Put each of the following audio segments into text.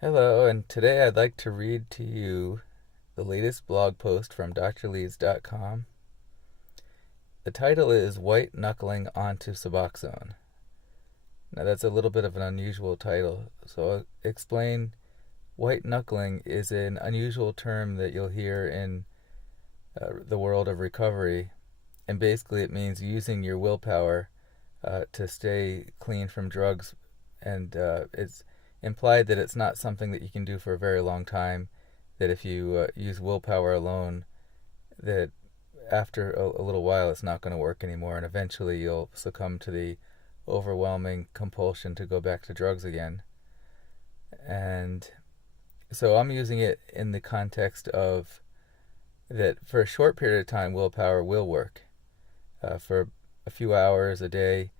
Hello, and today I'd like to read to you the latest blog post from drleeds.com. The title is White Knuckling Onto Suboxone. Now that's a little bit of an unusual title, so I'll explain. White knuckling is an unusual term that you'll hear in the world of recovery, and basically it means using your willpower to stay clean from drugs, and it's implied that it's not something that you can do for a very long time, that if you use willpower alone, that after a little while it's not going to work anymore, and eventually you'll succumb to the overwhelming compulsion to go back to drugs again. And so I'm using it in the context of that for a short period of time, willpower will work. For a few hours a day,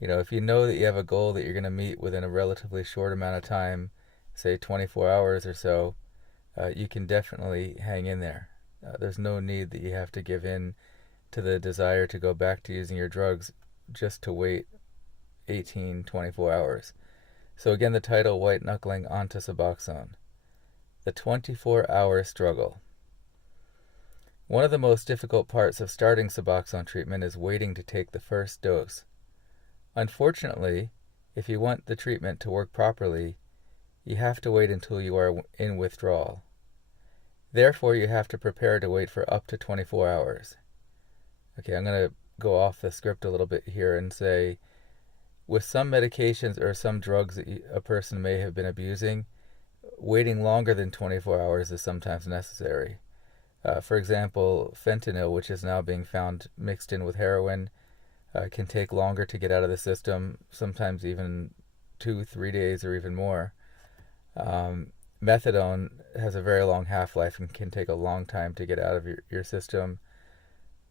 if you know that you have a goal that you're going to meet within a relatively short amount of time, say 24 hours or so, you can definitely hang in there. There's no need that you have to give in to the desire to go back to using your drugs just to wait 18, 24 hours. So again, the title, White Knuckling Onto Suboxone. The 24-hour struggle. One of the most difficult parts of starting Suboxone treatment is waiting to take the first dose. Unfortunately, if you want the treatment to work properly, you have to wait until you are in withdrawal. Therefore, you have to prepare to wait for up to 24 hours. Okay, I'm going to go off the script a little bit here and say, with some medications or some drugs that a person may have been abusing, waiting longer than 24 hours is sometimes necessary. For example, fentanyl, which is now being found mixed in with heroin, can take longer to get out of the system, sometimes even 2-3 days or even more. Methadone has a very long half-life and can take a long time to get out of your system.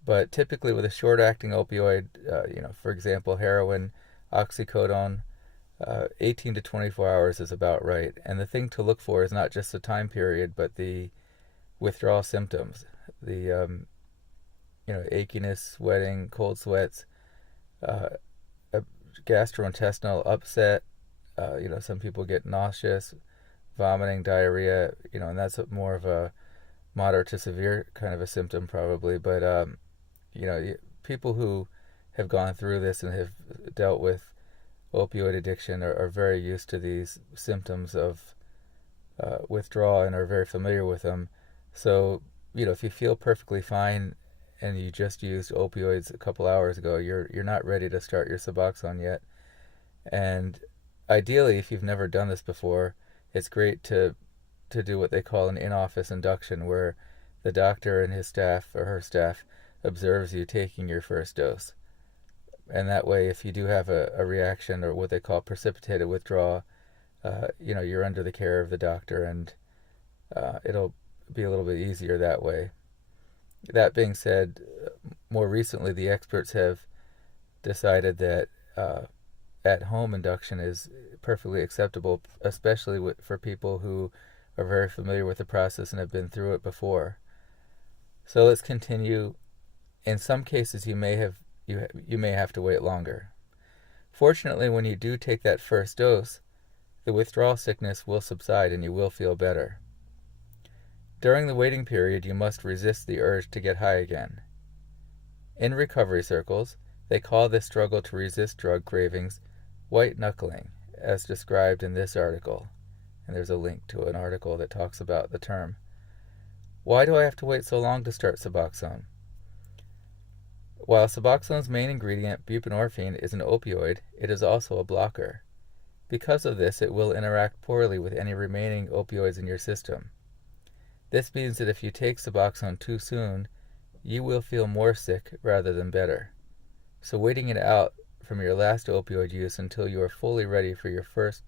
But typically with a short-acting opioid, for example, heroin, oxycodone, 18 to 24 hours is about right. And the thing to look for is not just the time period, but the withdrawal symptoms. The achiness, sweating, cold sweats, a gastrointestinal upset. Some people get nauseous, vomiting, diarrhea. And that's more of a moderate to severe kind of a symptom probably. But people who have gone through this and have dealt with opioid addiction are very used to these symptoms of withdrawal and are very familiar with them. So, if you feel perfectly fine and you just used opioids a couple hours ago, you're not ready to start your Suboxone yet. And ideally, if you've never done this before, it's great to do what they call an in-office induction, where the doctor and his staff or her staff observes you taking your first dose. And that way, if you do have a reaction or what they call precipitated withdrawal, you're under the care of the doctor, and it'll be a little bit easier that way. That being said, more recently the experts have decided that at-home induction is perfectly acceptable, especially for people who are very familiar with the process and have been through it before. So let's continue. In some cases, you may have to wait longer. Fortunately, when you do take that first dose, the withdrawal sickness will subside and you will feel better. During the waiting period, you must resist the urge to get high again. In recovery circles, they call this struggle to resist drug cravings white knuckling, as described in this article. And there's a link to an article that talks about the term. Why do I have to wait so long to start Suboxone? While Suboxone's main ingredient, buprenorphine, is an opioid, it is also a blocker. Because of this, it will interact poorly with any remaining opioids in your system. This means that if you take Suboxone too soon, you will feel more sick rather than better. So waiting it out from your last opioid use until you are fully ready for your first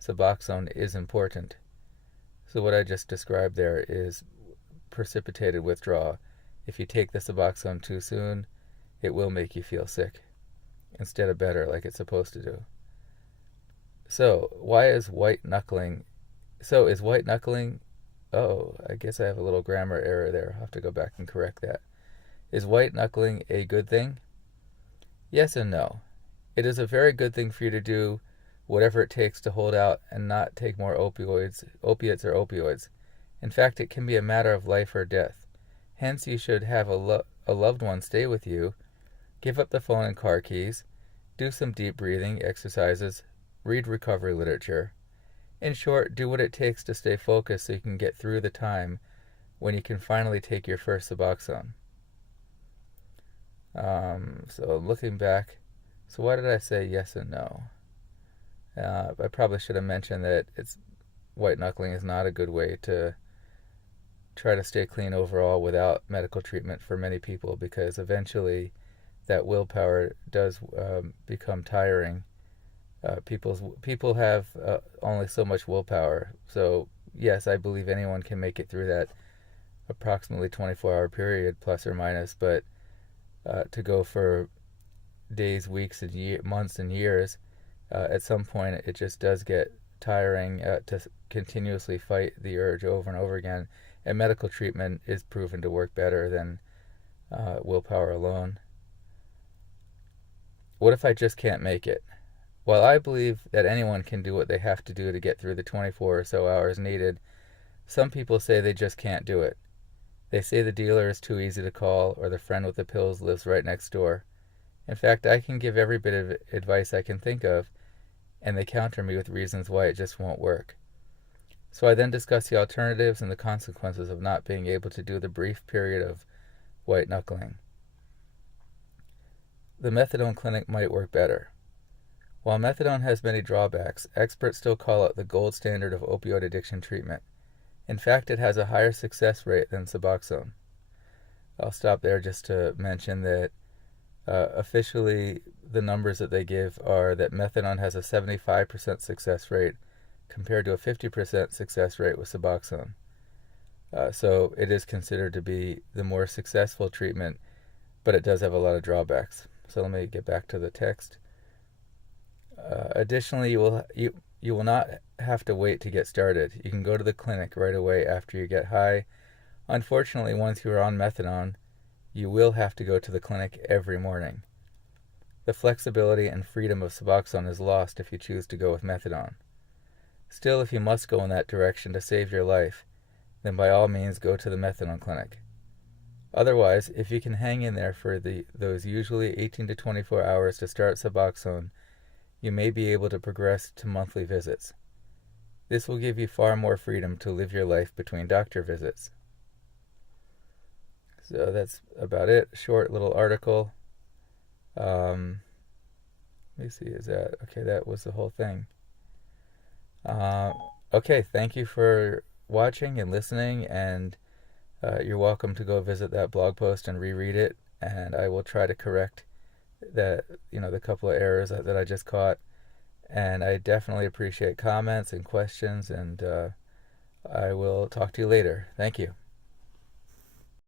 Suboxone is important. So what I just described there is precipitated withdrawal. If you take the Suboxone too soon, it will make you feel sick instead of better like it's supposed to do. So why is white knuckling? Is white knuckling... Oh, I guess I have a little grammar error there. I'll have to go back and correct that. Is white knuckling a good thing? Yes and no. It is a very good thing for you to do whatever it takes to hold out and not take more opiates or opioids. In fact, it can be a matter of life or death. Hence, you should have a loved one stay with you, give up the phone and car keys, do some deep breathing exercises, read recovery literature. In short, do what it takes to stay focused so you can get through the time when you can finally take your first Suboxone. So looking back, so why did I say yes and no? I probably should have mentioned that white knuckling is not a good way to try to stay clean overall without medical treatment for many people, because eventually that willpower does become tiring. People have only so much willpower. So yes, I believe anyone can make it through that approximately 24-hour period, plus or minus. But to go for days, weeks, and months and years, at some point it just does get tiring to continuously fight the urge over and over again. And medical treatment is proven to work better than willpower alone. What if I just can't make it? While I believe that anyone can do what they have to do to get through the 24 or so hours needed, some people say they just can't do it. They say the dealer is too easy to call, or the friend with the pills lives right next door. In fact, I can give every bit of advice I can think of, and they counter me with reasons why it just won't work. So I then discuss the alternatives and the consequences of not being able to do the brief period of white knuckling. The methadone clinic might work better. While methadone has many drawbacks, experts still call it the gold standard of opioid addiction treatment. In fact, it has a higher success rate than Suboxone. I'll stop there just to mention that officially the numbers that they give are that methadone has a 75% success rate compared to a 50% success rate with Suboxone. So it is considered to be the more successful treatment, but it does have a lot of drawbacks. So let me get back to the text. Additionally, you will not have to wait to get started. You can go to the clinic right away after you get high. Unfortunately, once you are on methadone, you will have to go to the clinic every morning. The flexibility and freedom of Suboxone is lost if you choose to go with methadone. Still, if you must go in that direction to save your life, then by all means go to the methadone clinic. Otherwise, if you can hang in there for those usually 18 to 24 hours to start Suboxone, you may be able to progress to monthly visits. This will give you far more freedom to live your life between doctor visits. So that's about it. Short little article. Let me see, that was the whole thing. Okay, thank you for watching and listening, and you're welcome to go visit that blog post and reread it, and I will try to correct the couple of errors that I just caught. And I definitely appreciate comments and questions, and I will talk to you later. Thank you.